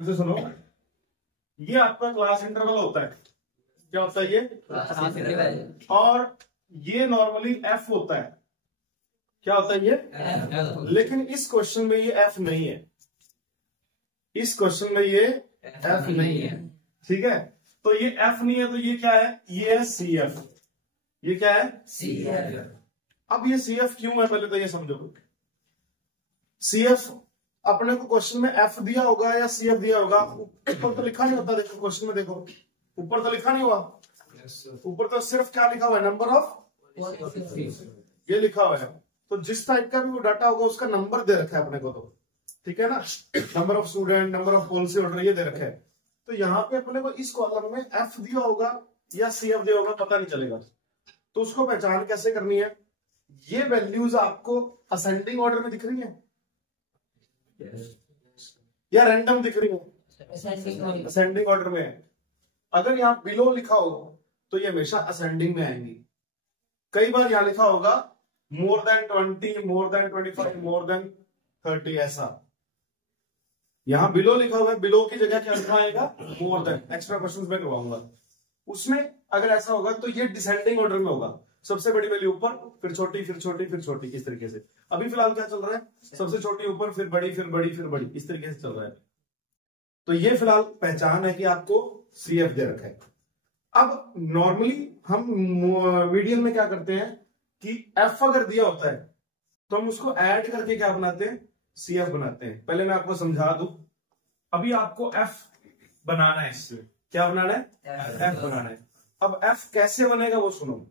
से सुनो, ये आपका क्लास इंटरवल होता है। क्या होता है ये? Class interval. और ये नॉर्मली एफ होता है। क्या होता है ये? लेकिन इस क्वेश्चन में ये एफ नहीं है। इस क्वेश्चन में ये एफ नहीं है। ठीक है, तो ये एफ नहीं है तो ये क्या है? ये है सी एफ। ये क्या है? C F. अब ये सी एफ क्यों है पहले तो ये समझो। सी एफ अपने को क्वेश्चन में एफ दिया होगा या सी एफ दिया होगा, ऊपर तो लिखा नहीं होता। देखो क्वेश्चन में, देखो ऊपर तो लिखा नहीं हुआ। ऊपर तो सिर्फ क्या लिखा हुआ है? नंबर ऑफ, ये लिखा हुआ है। तो जिस टाइप का भी वो डाटा होगा उसका नंबर दे रखा है अपने को, तो ठीक है ना। Number of student, number of policy order, ये दे रखा है। तो यहाँ पे अपने को इस कॉलम में एफ दिया होगा या सी एफ दिया होगा, पता नहीं चलेगा। तो उसको पहचान कैसे करनी है? ये वैल्यूज आपको असेंडिंग ऑर्डर में दिख रही है या रैंडम दिख रही है? असेंडिंग ऑर्डर में है। अगर यहाँ बिलो लिखा हो तो ये हमेशा असेंडिंग में आएंगी। कई बार यहाँ लिखा होगा more than 20, more than 25, more than 30, ऐसा। यहाँ बिलो लिखा हुआ है, बिलो की जगह क्या लिखा आएगा? More than. एक्स्ट्रा क्वेश्चंस में करवाऊंगा उसमें। अगर ऐसा होगा तो ये डिसेंडिंग ऑर्डर में होगा। सबसे बड़ी वैल्यू ऊपर, फिर छोटी, फिर छोटी, फिर छोटी, इस तरीके से। अभी फिलहाल क्या चल रहा है? सबसे छोटी ऊपर, फिर बड़ी, फिर बड़ी, फिर बड़ी, इस तरीके से चल रहा है। तो ये फिलहाल पहचान है कि आपको सी एफ दे रखा है। अब नॉर्मली हम मीडियन में क्या करते हैं कि एफ अगर दिया होता है तो हम उसको ऐड करके क्या बनाते हैं? सी एफ बनाते हैं। पहले मैं आपको समझा दूं। अभी आपको एफ बनाना है। इससे क्या बनाना है? एफ बनाना है। अब एफ कैसे बनेगा वो सुनो,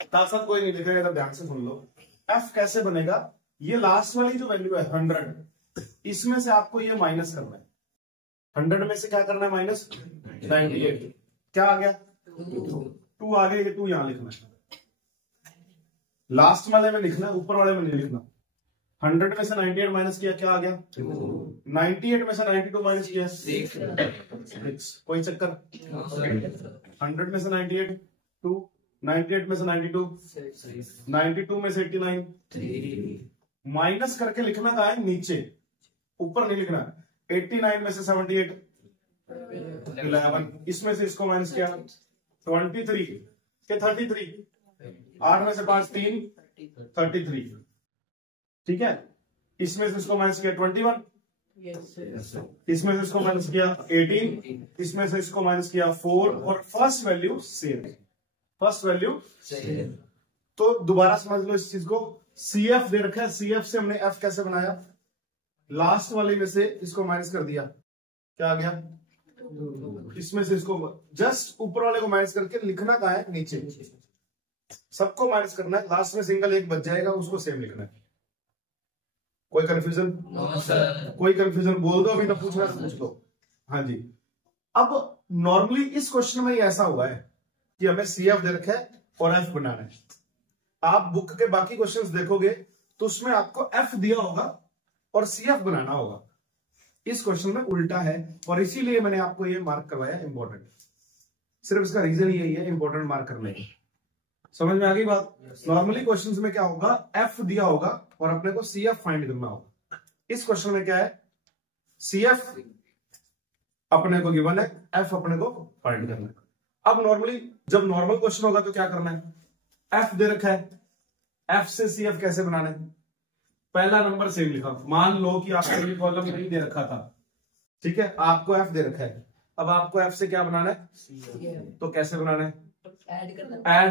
साथ साथ कोई नहीं लिखेगा, तो ध्यान से सुन लो। एफ कैसे बनेगा? ये लास्ट वाली जो वैल्यू है 100, इसमें से आपको ये माइनस करना है। 100 में से क्या करना है? माइनस 98। क्या आ गया? 2 आ गया। ये 2 यहां लिखना है, लास्ट वाले में लिखना है, ऊपर वाले में नहीं लिखना। 100 में से 98 माइनस किया, क्या आ गया? 98 में से 92 माइनस किया 6। कोई चक्कर? 100 में से 98 2, 98 में से 92 92 में से 89 माइनस करके लिखना कहा है? नीचे, ऊपर नहीं लिखना। 89 में से 78 11, इसमें से इसको माइनस किया 23 के 33, 8 में से 5 3 33। ठीक है, इसमें से इसको माइनस किया 21, इसमें से इसको माइनस किया 18, इसमें से इसको माइनस किया 4, और first value same. First value तो दोबारा समझ लो इस चीज को। सी एफ दे रखा है, सी एफ से हमने एफ कैसे बनाया? लास्ट वाले में से इसको माइनस कर दिया, क्या आ गया? इसमें से इसको जस्ट ऊपर वाले को माइनस करके लिखना कहाँ है? नीचे। सबको माइनस करना है, लास्ट में सिंगल एक बच जाएगा, उसको सेम लिखना है। कोई कंफ्यूजन? कोई कंफ्यूजन बोल दो, अभी तो पूछना तो पूछ लो। हाँ जी। अब नॉर्मली इस क्वेश्चन में ऐसा हुआ है कि हमें सी एफ दे रखा है और एफ बनाना है। आप बुक के बाकी क्वेश्चंस देखोगे तो उसमें आपको एफ दिया होगा और सी एफ बनाना होगा। इस क्वेश्चन में उल्टा है, और इसीलिए मैंने आपको ये मार्क करवाया इंपॉर्टेंट। सिर्फ इसका रीजन यही है इंपॉर्टेंट मार्क करने का। समझ में आ गई बात? नॉर्मली क्वेश्चंस में क्या होगा? एफ दिया होगा और अपने को सी एफ फाइंड करना होगा। इस क्वेश्चन में क्या है? सी एफ अपने को गिवन है, एफ अपने को फाइंड करना है। अब नॉर्मली जब नॉर्मल क्वेश्चन होगा तो क्या करना है? एफ दे रखा है, एफ से सी एफ कैसे बनाना है? पहला नंबर सेम लिखा। मान लो कि आपको ये कॉलम नहीं दे रखा था, ठीक है, आपको एफ दे रखा है। अब आपको एफ से क्या बनाना है? तो कैसे बनाना है? ऐड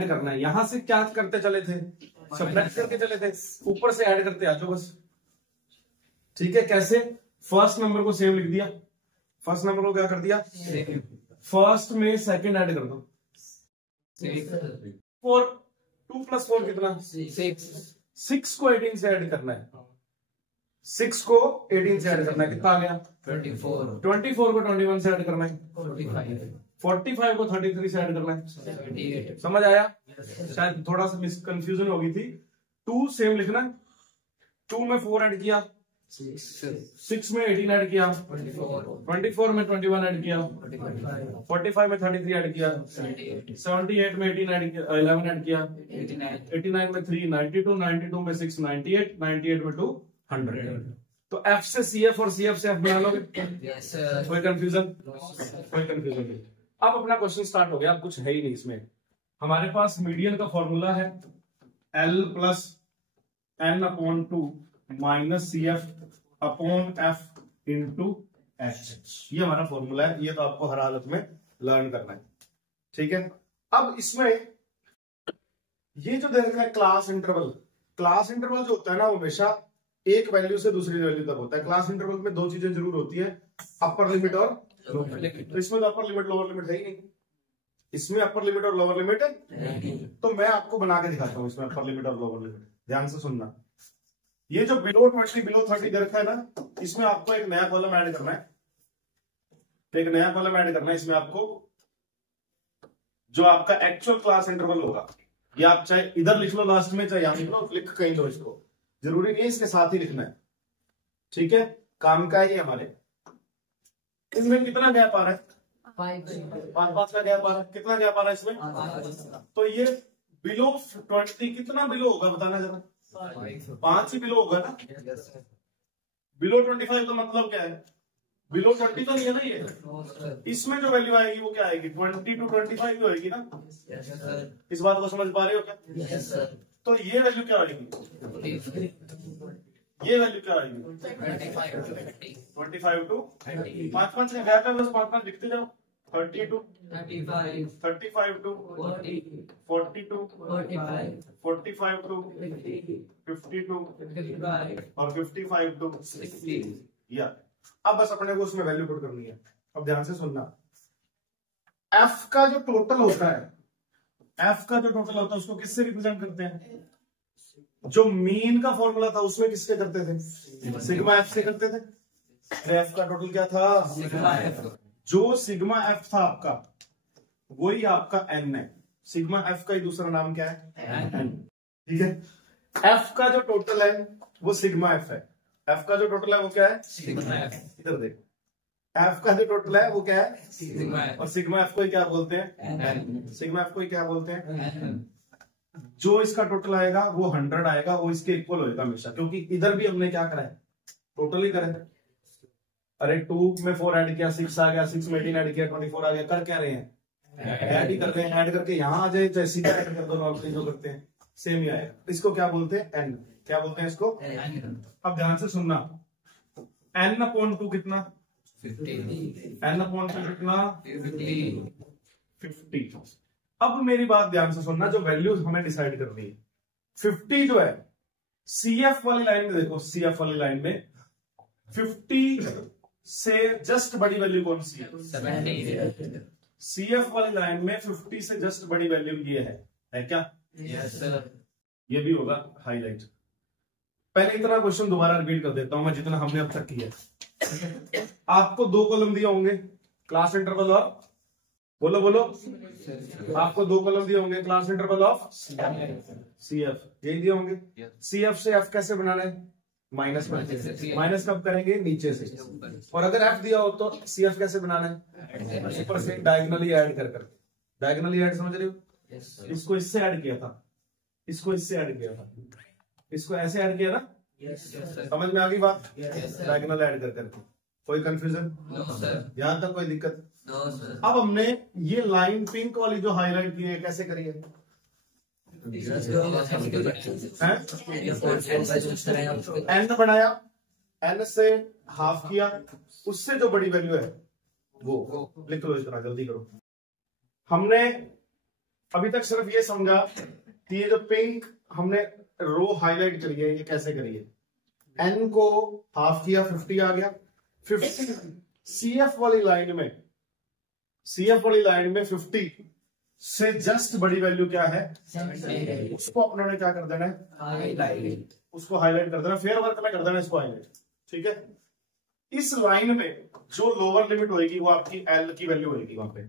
करना है। यहां से क्या करते चले थे? सब्ट्रैक्ट करके चले थे, ऊपर से ऐड करते आ जाओ बस। ठीक है, कैसे? फर्स्ट नंबर को सेम लिख दिया, फर्स्ट नंबर को क्या कर दिया? फर्स्ट में सेकंड ऐड कर दो। 4 2 + 4 कितना? 6 को 18 से ऐड करना है। 6 को 18 से ऐड करना है, कितना आ गया? 24 को 21 से ऐड करना है, 45 को 33 से ऐड करना है, 78। समझ आया? शायद थोड़ा सा कंफ्यूजन हो गई थी। 2 सेम लिखना है, 2 में 4 ऐड किया, 6 में 18 ऐड किया, 24 में 21 ऐड किया, 45 में 33 ऐड किया, 78 में 18 ऐड किया, 11 ऐड किया, 89 में 3, 92 में 6, 98 में 2 100। तो एफ से सीएफ और सीएफ से एफ बना लोगे। Yes, sir. कोई कंफ्यूजन? No, sir. कोई कंफ्यूजन नहीं। अब अपना क्वेश्चन स्टार्ट हो गया, अब कुछ है ही नहीं इसमें। हमारे पास मीडियन का फॉर्मूला है L plus N upon 2 minus C F upon F into H. ये हमारा फॉर्मूला है, ये तो आपको हर हालत में लर्न करना है, ठीक है। अब इसमें ये जो दे रखा है क्लास इंटरवल, क्लास इंटरवल जो होता है ना वो हमेशा एक वैल्यू से दूसरी वैल्यू तक होता है। क्लास इंटरवल में दो चीजें जरूर होती है, अपर लिमिट और लोअर लिमिट। तो इसमें तो अपर लिमिट लोअर लिमिट है ही नहीं, इसमें अपर लिमिट और लोअर लिमिट है। तो मैं आपको बना के दिखाता हूँ इसमें अपर लिमिट और लोअर लिमिट, ध्यान से सुनना। ये जो बिलो 20 बिलो 30 दे रखा है ना, इसमें आपको एक नया कॉलम ऐड करना है, एक नया कॉलम ऐड करना है इसमें आपको, जो आपका एक्चुअल क्लास इंटरवल होगा। या आप चाहे इधर लिख लो लास्ट में, चाहे यहां लिख लो, लिख कहीं लो, इसको जरूरी नहीं है इसके साथ ही लिखना है, ठीक है। काम का है हमारे, इनमें कितना गैप आ रहा है? 5 का गैप आ रहा है। कितना गैप आ रहा है इसमें? तो ये बिलो 20 कितना बिलो होगा बताना जरा? 5 ही बिलो होगा ना। बिलो 25 का मतलब क्या है? बिलो 20 तो नहीं है ना ये। इसमें जो वैल्यू आएगी वो क्या आएगी? 20 to 25 तो होगी ना। इस बात को समझ पा रहे हो क्या? तो ये वैल्यू क्या आएगी? ये वैल्यू क्या आएगी? 25 टू 5 का गैप है, बस 5 लिखते जाओ। 30 टू 35 टू 40 टू 45 टू 52 और 55 टू 60। या अब बस अपने को उसमें वैल्यू पुट करनी है। अब ध्यान से सुनना, एफ का जो टोटल होता है, एफ का जो टोटल होता है उसको किससे रिप्रेजेंट करते हैं? जो मीन का फॉर्मूला था उसमें किससे करते थे? सिग्मा एफ से करते थे। एफ का टोटल क्या था? Sigma F. जो सिग्मा एफ था आपका, वही आपका एन है। सिग्मा एफ का ही दूसरा नाम क्या है? एन। ठीक है, एफ का जो टोटल है वो सिग्मा एफ है। एफ का जो टोटल है वो क्या है? Sigma F. इधर देख, एफ का जो टोटल है वो क्या है? Sigma F. और सिग्मा एफ को ही क्या बोलते हैं? एन। सिग्मा एफ को ही क्या बोलते हैं? एन। जो इसका टोटल आएगा वो 100 आएगा, वो इसके इक्वल होएगा हमेशा, क्योंकि इधर भी हमने क्या करा है? टोटल ही करा है। अरे 2 में 4 ऐड किया 6 आ गया, 6 में 18 ऐड किया 24 आ गया। कर क्या रहे हैं? ऐड ही कर रहे हैं। ऐड करके यहाँ आ जाए चाहे सीधा ऐड कर दो, नॉर्मली जो करते हैं सेम ही आएगा। इसको क्या बोलते हैं? एन। क्या बोलते हैं इसको? एन। अब ध्यान से सुनना, एन अपॉन 2 कितना? 50। एन अपॉन 2 कितना? 50। अब मेरी बात ध्यान से सुनना, जो वैल्यूज हमें डिसाइड करनी है, 50 जो है सीएफ वाली लाइन में, देखो सीएफ वाली लाइन में 50 से जस्ट बड़ी वैल्यू कौन सी है? 70। सीएफ वाली लाइन में 50 से जस्ट बड़ी वैल्यू ये है क्या? Yes sir. ये भी होगा हाईलाइट। पहले इतना क्वेश्चन दोबारा रिपीट कर देता हूं मैं, जितना हमने अब तक किया। आपको 2 कॉलम दिए होंगे, क्लास इंटरवल और बोलो बोलो, आपको 2 कॉलम दिए होंगे, क्लास इंटरवल ऑफ सीएफ, यही दिए होंगे। सीएफ से एफ कैसे बनाना है? माइनस माइनस कब करेंगे? नीचे से। और अगर एफ दिया हो तो सीएफ कैसे बनाना है? ऊपर से डायगोनली ऐड कर करके। डायगोनली ऐड समझ रहे हो? इसको इससे ऐड किया था, इसको इससे ऐड किया था, इसको ऐसे ऐड किया ना। समझ में आ गई बात? डायगोनल ऐड कर करके। कोई कंफ्यूजन? यहां तक कोई दिक्कत? अब हमने ये लाइन पिंक वाली जो हाईलाइट की है कैसे करी है? एन बनाया, एन से हाफ किया, उससे जो बड़ी वैल्यू है वो लिख लो। इस तरह जल्दी करो। हमने अभी तक सिर्फ ये समझा कि ये जो पिंक हमने रो हाईलाइट करी है ये कैसे करी है। एन को हाफ किया, 50 आ गया। 50 सीएफ वाली लाइन में, सीएफ वाली लाइन में 50 से जस्ट बड़ी वैल्यू क्या है? 70। उसको अपने ने क्या कर देना है? हाईलाइट। उसको हाईलाइट कर देना, फेयर वर्क में कर देना इसको हाईलाइट। ठीक है, इस लाइन में जो लोअर लिमिट होगी वो आपकी एल की वैल्यू होगी। वहां पे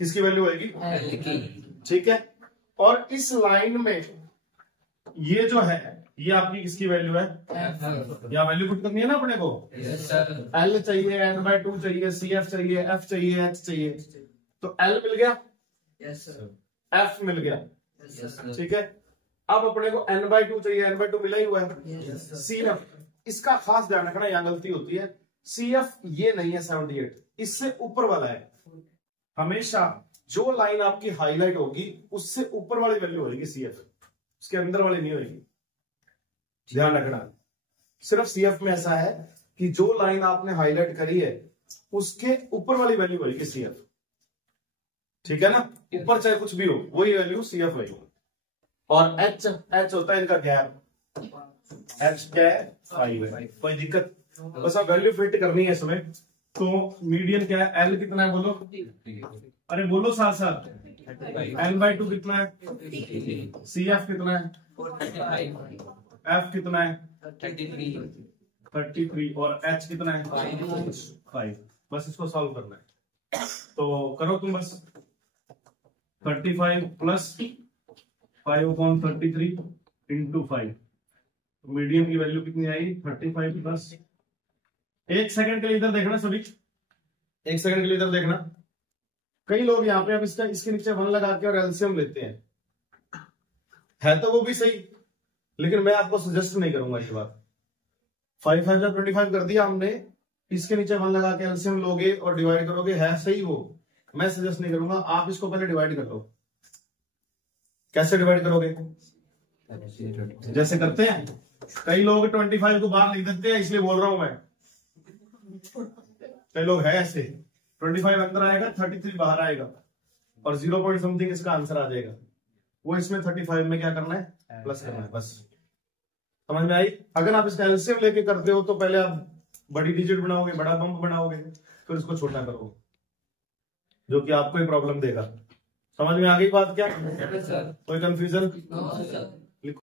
किसकी वैल्यू होगी? एल की। ठीक है, और इस लाइन में ये जो है ये आपकी किसकी वैल्यू है? या वैल्यू पुट करनी है ना अपने को। एल चाहिए, n/2 चाहिए, CF चाहिए, F चाहिए, H चाहिए। तो L मिल गया, F मिल गया। ठीक है, अब अपने को n/2 चाहिए, n/2 मिला ही हुआ है। CF इसका खास ध्यान रखना, यहां गलती होती है। CF ये नहीं है 78, इससे ऊपर वाला है। हमेशा जो लाइन आपकी हाईलाइट होगी उससे ऊपर वाली वैल्यू होगी CF, उसके अंदर वाली नहीं होगी। ध्यान रखना, सिर्फ CF में ऐसा है कि जो लाइन आपने हाईलाइट करी है उसके ऊपर वाली वैल्यू होगी CF, ठीक है ना। ऊपर चाहे कुछ भी हो वही वैल्यू CF होगी। और H होता है इनका गैप, H क्या है 5 है, कोई दिक्कत, बस आप वैल्यू फिट करनी है इसमें। तो मीडियन क्या है, L कितना है बोलो, अरे बोलो साथ साथ, L/2 कितना है, CF कितना है, F कितना है 33 और H कितना है 5। बस इसको सॉल्व करना है, तो करो तुम बस। 35 प्लस 5/33 इंटू 5, मीडियन की वैल्यू कितनी आई 35 प्लस। एक सेकंड के लिए इधर देखना सभी, एक सेकंड के लिए इधर देखना। कई लोग यहाँ पे अब इसके नीचे 1 लगा के और एलसीएम लेते हैं, है तो वो भी सही, लेकिन मैं आपको सजेस्ट नहीं करूंगा ये बात। 5 5 जा 25 कर दिया हमने, इसके नीचे 1 लगा के एलसीएम लोगे और डिवाइड करोगे, है सही वो, मैं सजेस्ट नहीं करूंगा। आप इसको पहले डिवाइड कर लो। कैसे डिवाइड करोगे, जैसे करते हैं कई लोग 25 को बाहर लिख देते हैं, इसलिए बोल रहा हूं मैं। कई लोग है ऐसे, 25 अंदर आएगा 33 बाहर आएगा और 0 पॉइंट समथिंग इसका आंसर आ जाएगा। वो इसमें 35 में क्या करना है, प्लस करना है, बस समझ में आई। अगर आप इसका एलसीएम लेके करते हो तो पहले आप बड़ी डिजिट बनाओगे, बड़ा बम्प बनाओगे, फिर इसको छोटा करोगे, जो कि आपको ही प्रॉब्लम देगा। समझ में आ गई बात क्या, कोई कंफ्यूजन?